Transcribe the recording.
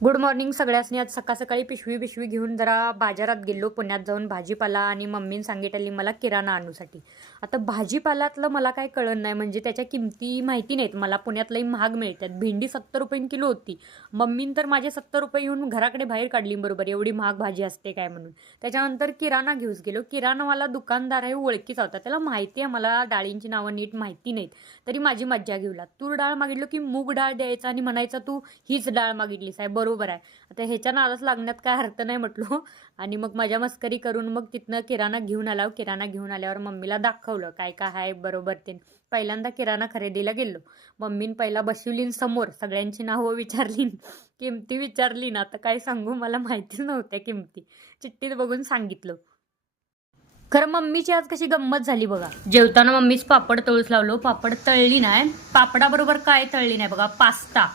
Good morning सगळ्यांनी. आज सकाळ सकाळी पिशवी घेऊन जरा बाजारात गेलो. पुण्यात जाऊन भाजीपाला आणि मम्मीने सांगितली मला किराणा आणूसाठी. आता भाजीपाल्यातलं मला काय कळलं नाही, म्हणजे त्याच्या किमती माहिती नाहीत मला. पुण्यातलंही महाग मिळतात. भेंडी 70 रुपये किलो होती. मम्मीने तर माझे 70 रुपये येऊन घराकडे बाहेर काढली, बरोबर एवढी महाग भाजी असते काय म्हणून. त्याच्यानंतर किराणा घेऊन गेलो. किराणावाला दुकानदार आहे, ओळखीचा होता. त्याला माहिती आहे मला डाळींची नावं नीट माहिती नाहीत, तरी माझी मज्जा घेऊला. तूर डाळ मागितलो की मूग डाळ द्यायचा आणि म्हणायचा तू हीच डाळ मागितलीस आहे, बरोबर आहे. आता ह्याच्या नादाच लागण्यात काय अर्थ नाही म्हटलो. आणि मग माझ्या मस्करी करून मग तिथनं किराणा घेऊन आला. किराणा घेऊन आल्यावर मम्मीला दाखवलं काय काय आहे बरोबर ते. पहिल्यांदा किराणा खरेदीला गेलो. मम्मीने पहिला बसवलीन समोर, सगळ्यांची नावं विचारली, किमती विचारली ना. आता काय सांगू, मला माहितीच नव्हत्या किमती. चिठ्ठीत बघून सांगितलं. खरं मम्मीची आज कशी गंमत झाली बघा. जेवताना मम्मीच पापड तळूच लावलो. पापड तळली नाही, पापडाबरोबर काय तळली नाही बघा, पास्ता.